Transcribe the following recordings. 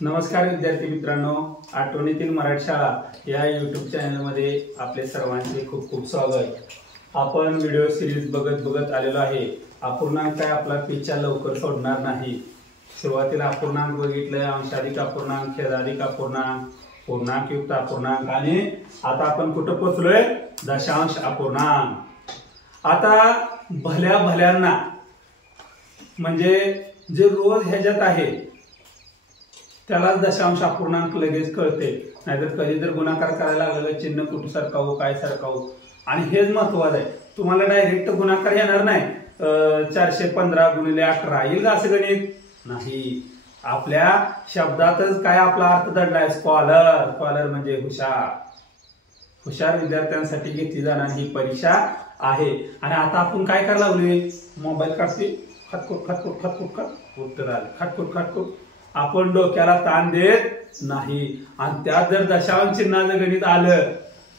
नमस्कार विद्यार्थी मित्रांनो, आठवणीतील मराठी शाळा या यूट्यूब चॅनलमध्ये आपले सर्वांचे खूप खूप स्वागत। आपण व्हिडिओ सिरीज बघत आलेलो आहे। अपूर्णांक काय आपला पीछा लवकर सोडणार नाही। सुरुवातीला अपूर्णांक बघितले, अंशाधिक अपूर्णांक, छेदाधिक अपूर्णांक, पूर्णांकयुक्त अपूर्णांक आणि आता आपण कुठे पोहोचलोय? दशांश अपूर्णांक। आता भल्यांना म्हणजे जे रोज ह्याच्यात आहे त्याला दशांश अपूर्णांक लगेच कळते, नाहीतर कधी जर गुणाकार करायला लागलं चिन्ह कुठे सरकावू काय सरकावू, आणि हेच महत्त्वाचं आहे। तुम्हाला डायरेक्ट गुणाकार येणार नाही 415 गुणिले 18 येईल का असं गणित? नाही। आपल्या शब्दातच काय आपला अर्थ दडलाय? स्कॉलर। स्कॉलर म्हणजे हुशार। हुशार विद्यार्थ्यांसाठी घेतली जाणारी ही परीक्षा आहे। आणि आता आपण काय करायला लागलोय? मोबाईल काढते, खटखुट खटखुट खटखुट खट उत्तर आलं, खटखुट खटखुट। आपण डोक्याला ताण देत नाही। आणि त्यात जर दशांश चिन्हाचं गणित आलं,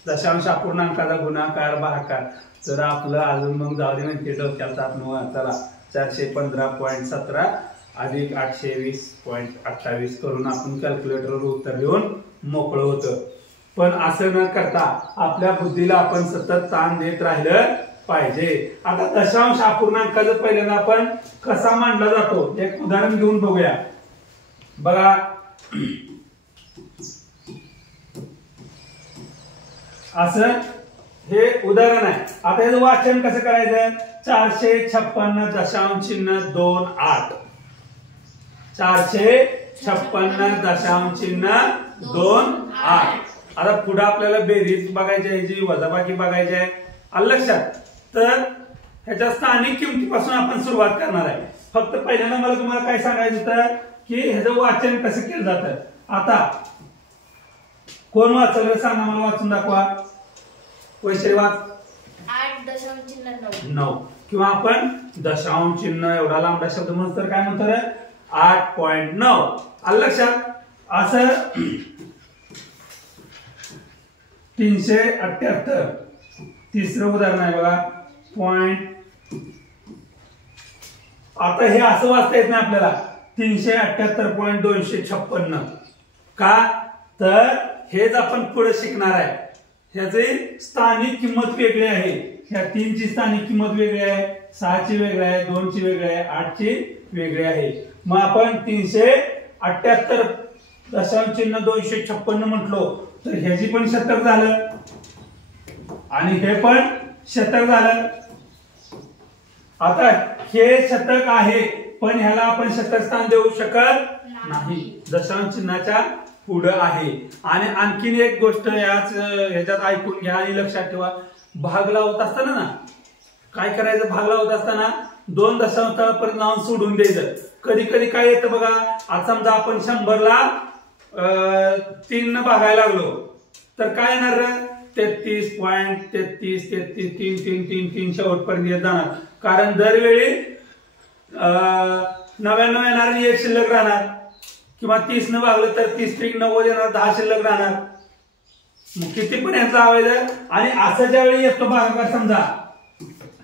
दशांश अपूर्णांकाचा गुणाकार भागाकार, तर आपलं अजून मग जाऊ दे म्हणते डोक्याला ताप। चला 415.17 अधिक 820.28 करून आपण कॅल्क्युलेटरवर उत्तर लिहून मोकळं होतं। पण असं न करता आपल्या बुद्धीला आपण सतत ताण देत राहिलं पाहिजे। आता दशांश अपूर्णांकाचा पहिल्यांदा आपण कसा मांडला जातो एक उदाहरण घेऊन बघूया। बघा, असं हे उदाहरण आहे। आता याचं वाचन कसं करायचं? 456.28 456.28। आता पुढे आपल्याला बेरीज बघायची आहे, जी वजाबाकी बघायची आहे, आलं लक्षात? तर ह्याच्या स्थानिक किमतीपासून आपण सुरुवात करणार आहे। फक्त पहिल्यांदा मला तुम्हाला काय सांगायचं होतं की ह्याचं वाचन कसं केलं जातं। आता कोण वाचलं सांगा, मला वाचून दाखवा। वैशाली वाच। 8.9 किंवा आपण दशांश चिन्ह एवढा लांबडा शब्द म्हणतो तर काय म्हणतो? 8.9। आलं लक्षात? असं 378 तिसरं उदाहरण आहे बघा, पॉइंट। आता हे असं वाचता येत नाही आपल्याला, 378.256 का? तर हेच आपण पुढे शिकणार आहे। ह्याची स्थानिक किंमत वेगळी आहे। ह्या 3 ची स्थानिक किंमत वेगळी आहे, 6 ची वेगळी आहे, 2 ची वेगळी आहे, 8 ची वेगळी आहे। मग आपण 378.256 म्हटलो तर ह्याची पण शतक झालं आणि हे पण शतक झालं। आता हे शतक आहे पण ह्याला आपण शतक स्थान देऊ शकत नाही, दशांश चिन्हाच्या पुढे आहे। आणि आणखीन एक गोष्ट याच ह्याच्यात ऐकून घ्या आणि लक्षात ठेवा। भाग लावत असताना ना काय करायचं? भाग लावत असताना 2 दशांशापर्यंत लावून सोडून द्यायचं। कधी कधी काय येतं बघा, आज समजा आपण 100 ला 3 न भागायला लागलो तर काय येणार? 33.33 शेवटपर्यंत येत जाणार, कारण दरवेळी 99 येणार आणि 1 शिल्लक राहणार, किंवा 30 न भागलं तर 30×90 येणार, 10 शिल्लक राहणार। मग किती पण याचा आवायचं। आणि असं ज्यावेळी येतो भागाकार समजा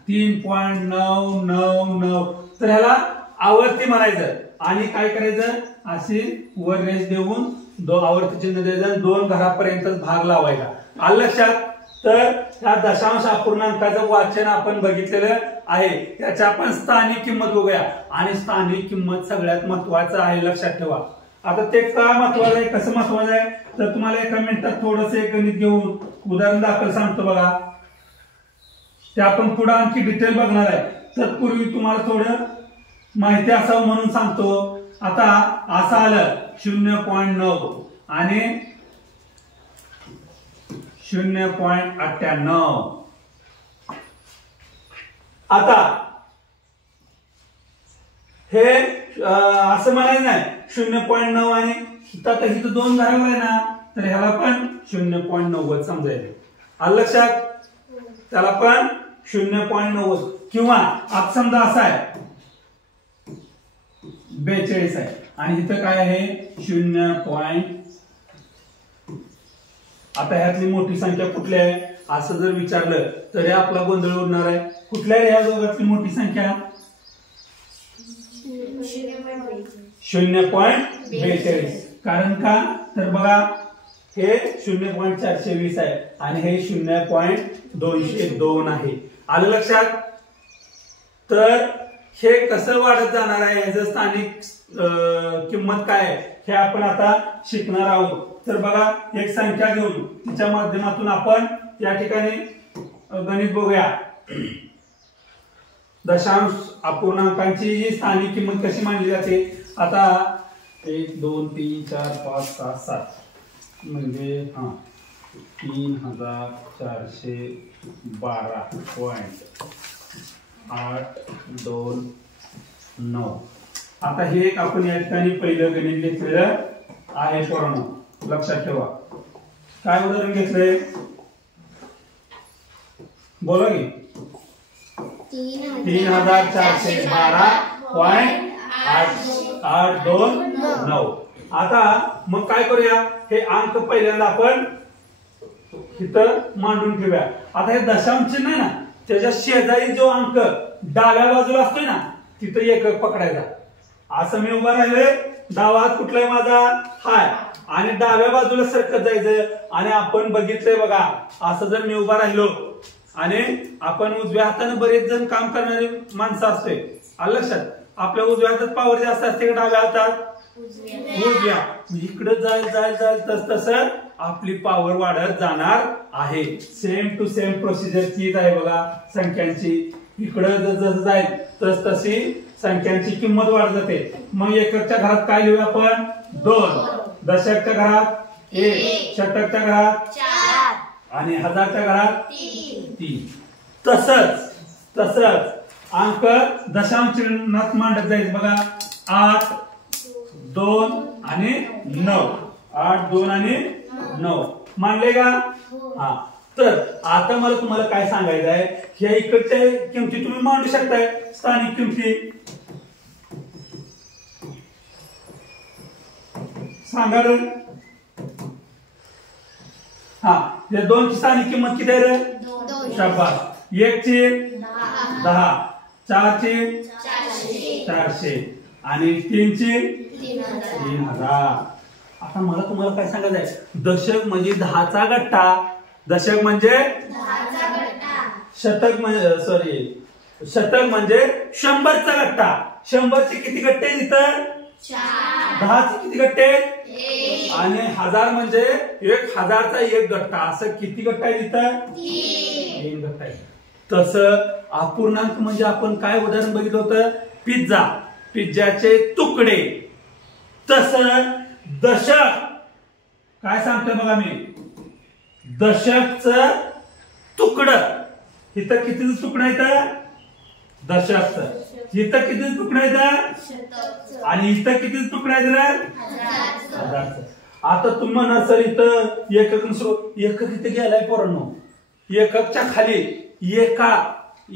3.999 तर ह्याला आवर्ती म्हणायचं आणि काय करायचं? अशी वर रेष देऊन आवर्ती चिन्ह द्यायचं, 2 घरापर्यंत भाग लावायचा। आलं लक्षात? तर ह्या दशांश अपूर्णांकाचं वाचन आपण बघितलेलं आहे। त्याच्या आपण स्थानिक किंमत बघूया, आणि स्थानिक किंमत सगळ्यात महत्वाचं आहे, लक्षात ठेवा। आता ते का महत्वाचं आहे, कसं महत्वाचं आहे, तर तुम्हाला एका मिनिटात थोडंसं एक गणित घेऊन उदाहरण दाखल सांगतो बघा। ते आपण पुढे आणखी डिटेल बघणार आहे, तत्पूर्वी तुम्हाला थोडं माहिती असावं म्हणून सांगतो। आता असं आलं 0.9 आणि 0.98। आता हे असं म्हणायचं नाही 0.9 आणि आता इथं 2 घरावर आहे ना, तर ह्याला पण 0.90 समजायचं। आलं लक्षात? त्याला पण 0.90 किंवा आता समजा असा आहे 42 आहे आणि इथं काय आहे 0. आता ह्यातली मोठी संख्या कुठली आहे असं जर विचारलं तर आपला गोंधळ उडणार आहे। कुठल्या ह्या दोघांची मोठी संख्या? 0.42। कारण का तर बघा हे 0.420 आहे आणि हे 0.202 आहे. आलं लक्षात? तर हे कसं वाढत जाणार आहे, याचं स्थानिक किंमत काय हे आपण आता शिकणार आहोत. तर बघा एक संख्या घेऊन तिच्या माध्यमातून आपण या ठिकाणी गणित बघूया. दशांश अपूर्णांकांची ही स्थानिक किंमत कशी मांडली जाते. आता 1 2 3 4 5 6 7 म्हणजे 3412.829. आता हे एक आपण या ठिकाणी पहिलं गणित घेतलेलं आहे पोरांनो, लक्षात ठेवा. काय उदाहरण घेतलंय बोला की. 3412.829. आता मग काय करूया, हे अंक पहिल्यांदा आपण इथं मांडून ठेवूया. आता हे दशांश चिन्ह आहे ना, त्याच्या शेजारी जो अंक डाव्या बाजूला असतोय ना तिथं एकक पकडायचा. असं मी उभा राहिलोय, डावा हात कुठला आहे माझा, हाय, आणि डाव्या बाजूला सरकत जायचं. आणि आपण बघितलंय बघा, असं जर मी उभा राहिलो आणि आपण उजव्या हाताने बरेच जण काम करणारे माणसं असतोय, आलं लक्षात. आपल्या उजव्या हातात पॉवर जास्त असते, डाव्या हातात उजव्या. इकडे जाईल जाईल जाईल तसं आपली पॉवर वाढत जाणार आहे. सेम टू सेम प्रोसिजर तीच आहे बघा संख्यांची. इकडे जसं जाईल तशी संख्यांची किंमत वाढत जाते. मग एककच्या घरात काय लिहूया आपण, 2. दशकच्या घरात 1. शतकच्या घरात 4. आणि हजारच्या घरात 3. तसंच अंक दशांश चिन्हात मांडत जाईल बघा. 8 2 आणि 9. 8 2 आणि 9 मांडले का. हा, तर आता मला तुम्हाला काय सांगायचं आहे, ह्या इकडच्या किमती तुम्ही मांडू शकताय, स्थानिक किमती सांगा रे. हा, या 2 ची स्थानिक किंमत किती आहे रे, 2. 1 ची 10. 4 ची 400 आणि 3 ची 3000. आता मला तुम्हाला काय सांगायचं आहे, दशक म्हणजे 10चा गट्टा. दशक म्हणजे 10चा गट्टा. शतक म्हणजे शतक म्हणजे 100चा गट्टा. 100चे किती गट्टे इथं, 4. 10चे किती गट्टे, 1. आणि 1000 म्हणजे 1000चा एक गट्टा. असं किती गट्टा आहे इथं, 3 गट्टा आहे. तसं अपूर्णांक म्हणजे आपण काय उदाहरण बघितलं होतं, पिझ्झाचे तुकडे. तसं दशक काय सांगतोय बघा मी, दशकचं तुकडं. इथं किती तुकडं येतं, दशकचं. इथं किती तुकडं येतं, आणि इथं किती तुकडं येतं, 1000चं. आता तुम्ही म्हणा सर इथं एकक इथे गेलाय पोरांनो. एककच्या खाली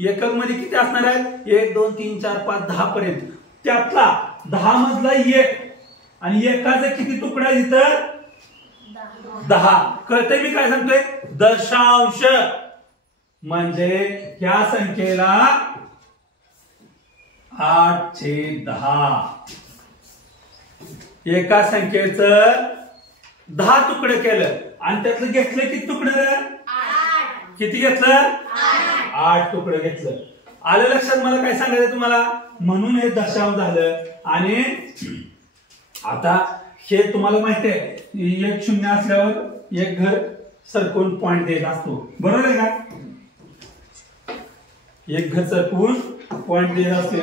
एकक मध्ये किती असणार आहे, 1 2 3 4 5 10 पर्यंत. त्यातला 10 मधला 1 आणि एकाचा किती तुकडा आहे इथं, 10. कळतंय मी काय सांगतोय, दशांश म्हणजे ह्या संख्येला 8/10. एका संख्येचं 10 तुकडे केलं आणि त्यातलं घेतलं किती तुकडे, 8. किती घेतलं, 8 तुकडे घेतलं. आलं लक्षात मला काय सांगायचं तुम्हाला, म्हणून हे दशांश झालं. आणि आता हे तुम्हाला माहिती आहे, 1 0 असल्यावर एक घर सरकवून पॉइंट देत असतो, बरोबर आहे का. एक घर सरकवून पॉइंट देत असते.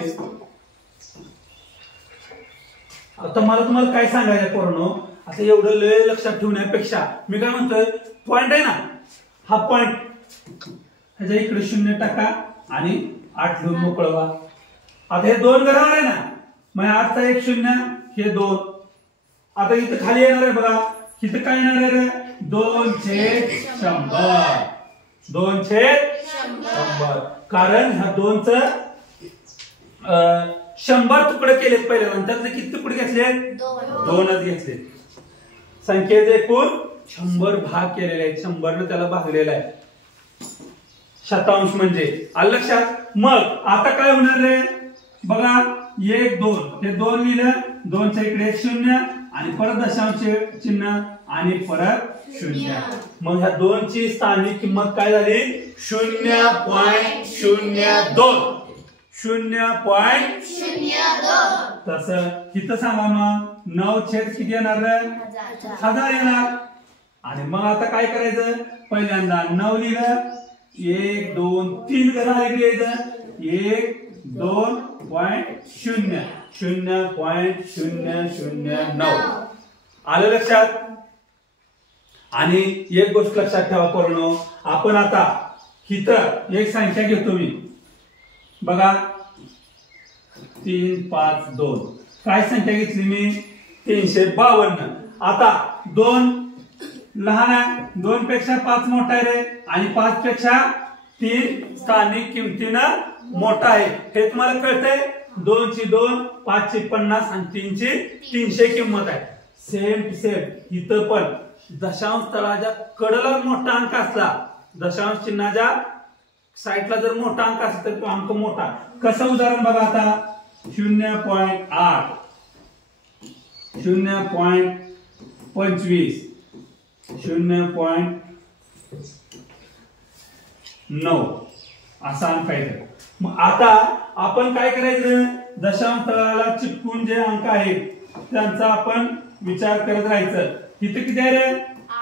आता मला तुम्हाला काय सांगायचं पोरांनो, आता एवढं लय लक्षात ठेवण्यापेक्षा मी काय म्हणतोय, पॉइंट आहे ना, हा पॉइंट ह्याच्या इकडे 0 टाका आणि 8 लिहून मोकळवा. आता हे 2 घरावर आहे ना, मग 8चा 1 0, हे 2. आता इथं खाली येणार आहे बघा, इथं काय येणार आहे, 2/100. 2/100. कारण ह्या 2चं 100 तुकडे केलेत पहिल्यांदा, त्यातले किती तुकडे घेतले, 2च घेतले. संख्येचे एकूण 100 भाग केलेले आहेत, 100 ने त्याला भागलेला आहे. शतांश म्हणजे आलं लक्षात. मग आता काय होणार आहे बघा, 1 2 हे 2 लिहिलं, 2च्या इकडे 1 0 आणि परत दशांश चिन्ह आणि परत 0. मग ह्या दोनची स्थानिक किंमत काय झाली 0.02. 0.02. तसं इथं सांगा मग 9 छेद किती येणार 1000 येणार. आणि मग आता काय करायचं पहिल्यांदा 9 लिहिलं 1 2 3 घरा इकडे यायचं 1 2.0 0.009 आलं लक्षात. आणि एक गोष्ट लक्षात ठेवा पोरांनो आपण आता इथं एक संख्या घेतो मी बघा 352 काय संख्या घेतली मी 352. आता 2 लहान आहे 2 पेक्षा 5 मोठा आहे रे आणि 5 पेक्षा 3 स्थानिक किमतीनं मोठा आहे हे तुम्हाला कळतंय. 2 ची 2 5 ची 50 आणि 3 ची 300 किंमत आहे. सेम इथं पण दशांश तळाच्या कडेला मोठा अंक असला दशांश चिन्हाच्या साईडला जर मोठा अंक असला तर तो अंक मोठा. कसं उदाहरण बघा आता 0.8 0.25 0.9 असा अंक आहे. मग आता आपण काय करायचं दशांश तळाला चिटकून जे अंक आहेत त्यांचा आपण विचार करत राहायचं. इथं किती आहे रे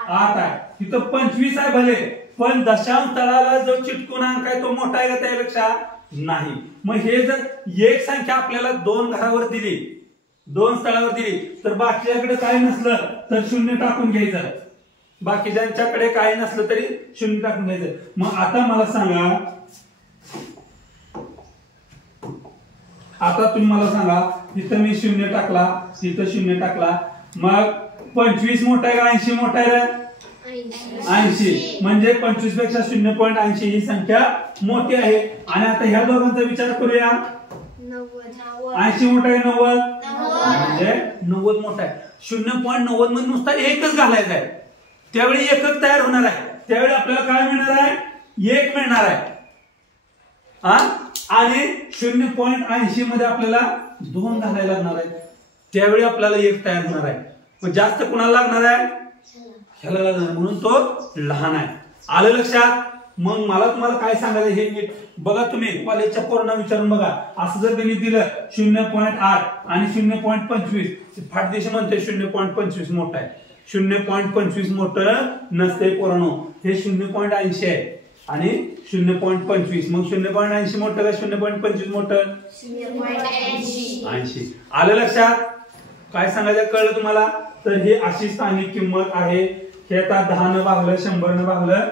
8 आहे इथं 25 आहे भले पण दशांश तळाला जो चिटकून अंक आहे तो मोठा आहे का त्यापेक्षा नाही. मग हे जर एक संख्या आपल्याला 2 घरावर दिली 2 स्थळावर दिली तर बाकीच्याकडे काही नसलं तर 0 टाकून घ्यायचं. बाकीच्यांच्याकडे काही नसलं तरी 0 टाकून घ्यायचं. मग आता मला सांगा आता तुम्ही मला सांगा इथं मी 0 टाकला इथं 0 टाकला मग 25 मोठा आहे का 80 मोठा आहे 80 म्हणजे 25 पेक्षा 0.80 ही संख्या मोठी आहे. आणि आता ह्या दोघांचा विचार करूया 80 मोठा आहे 90 म्हणजे 90 मोठा आहे. 0.90 मध्ये नुसता एकच घालायचा आहे त्यावेळी एकच तयार होणार आहे. त्यावेळी आपल्याला काय मिळणार आहे 1 मिळणार आहे. आणि 0.80 मध्ये आपल्याला 2 घालायला लागणार आहे त्यावेळी आपल्याला 1 तयार होणार आहे. मग जास्त कुणाला लागणार आहे ह्याला लागणार म्हणून तो लहान आहे. आलं लक्षात. मग मला तुम्हाला काय सांगायचं हे नीट बघा तुम्ही कॉलेजच्या पोरांना विचारून बघा. असं जर त्यांनी दिलं 0.8 आणि 0.25 फाटदेशी म्हणते 0.25 मोठा आहे 0.25 मोठं नसते पोरांनो हे 0.80 आहे आणि 0.25 मग 0.80 मोठं का 0.25 मोठं 0.80. आलं लक्षात. काय सांगायचं कळलं तुम्हाला. तर हे अशी स्थानिक किंमत आहे. हे आता 10 न भागलं 100 न भागलं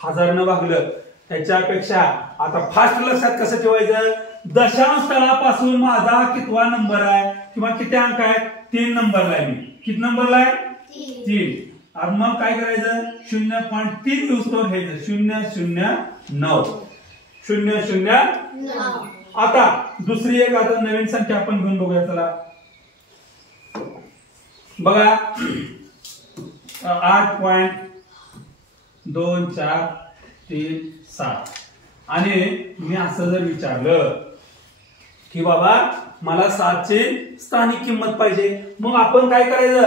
1000 न भागलं त्याच्यापेक्षा आता फास्ट लक्षात कसं ठेवायचं दशांश तळापासून माझा कितवा नंबर आहे किंवा किती अंक आहे 3 नंबरला आहे मी. किती नंबरला आहे 3. आणि मग काय करायचं 0.3 यूज करून घ्यायचं 009 009. आता दुसरी एक आता नवीन संख्या आपण घेऊन बघूया चला बघा 8.2437 आणि मी असं जर विचारलं की बाबा मला 7 ची स्थानिक किंमत पाहिजे मग आपण काय करायचं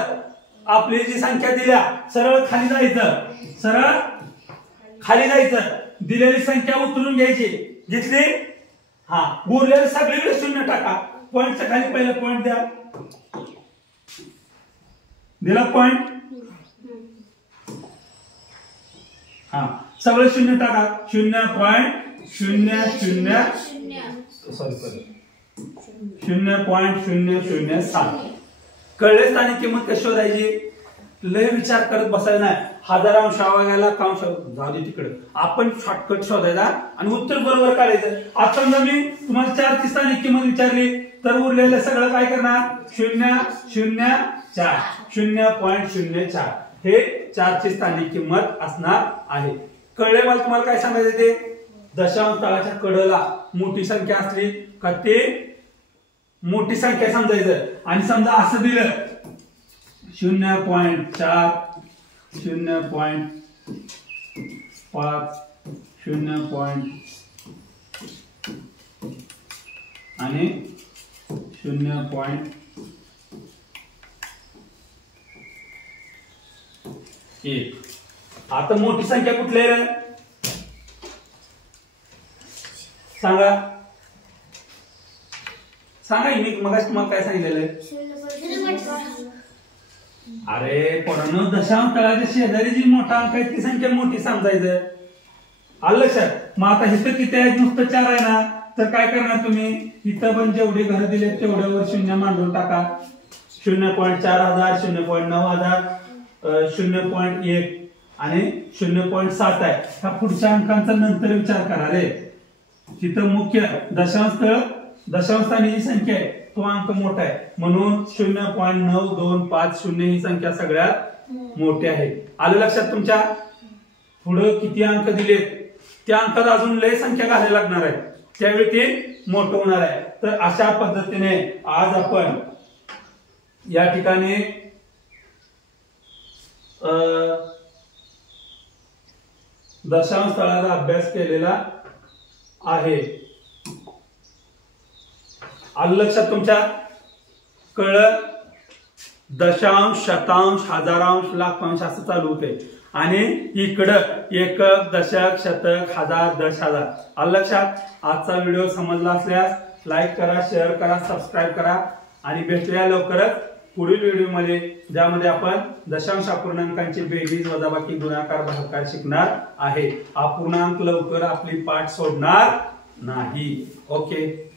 आपली जी संख्या दिल्या सरळ खाली जायचं दिलेली संख्या उतरून घ्यायची घेतली उरलेले सगळीकडे 0 टाका. पॉइंटच्या खाली पहिला पॉइंट द्या दिला पॉइंट सगळे 0 टाका 0.007 कळले. स्थानिक किंमत कशी शोधायची लय विचार करत बसायला नाही. हजारांशा वगैरे कांश जाऊ दे तिकडे आपण शॉर्टकट शोधायचा आणि उत्तर बरोबर काढायचं. आता समजा मी तुम्हाला 4 ची स्थानिक किंमत विचारली तर उरलेलं सगळं काय करणार 0.04 0.04 हे 4 ची स्थानिक किंमत असणार आहे. कळले मला तुम्हाला काय सांगायचं ते दशांश तळाच्या कडेला मोठी संख्या असली का ते मोठी संख्या समजायचं. आणि समजा असं दिलं 0.4 0.5 0. आणि 0.5 1. आता मोठी संख्या कुठली आहे रे? सांगा सांगा. मी मगाशी तुम्हाला काय सांगितलेलं? अरे पोरांनो, दशांश तळाच्या शेजारी जी मोठा अंक आहे ती संख्या मोठी समजायचं. आलं लक्षात? मग आता इथं किती आहे? नुसतं 4 आहे ना, तर काय करणार तुम्ही? इथं पण जेवढे घर दिले तेवढ्यावर शून्य मांडून टाका. 0.4000, 0.9000, 0.1 आणि 0.7 आहे. ह्या पुढच्या अंकांचा नंतर विचार करा रे. तिथं मुख्य दशांश तळ, दशांश स्थानी जी संख्या आहे तो अंक मोठा आहे, म्हणून 0.9250 ही संख्या सगळ्यात मोठी आहे. आलं लक्षात तुमच्या? पुढे किती अंक दिलेत त्या अंकात अजून लय संख्या घालायला लागणार आहे, त्यावेळी ते मोठं होणार आहे. तर अशा पद्धतीने आज आपण या ठिकाणी दशांश तळाचा अभ्यास केलेला आहे. आलं लक्षात तुमच्या? कळलं? दशांश, शतांश, हजारांश, लाखांश असं चालू होते आणि इकडं एकक, दशक, शतक, हजार, 10,000. आलं लक्षात? आजचा व्हिडिओ समजला असल्यास लाईक करा, शेअर करा, सबस्क्राईब करा आणि भेटूया लवकरच पुढील व्हिडिओमध्ये, ज्यामध्ये आपण दशांश अपूर्णांकांची बेरीज, वजाबाकी, गुणाकार, भागाकार शिकणार आहे. अपूर्णांक लवकर आपली पाठ सोडणार नाही. ओके.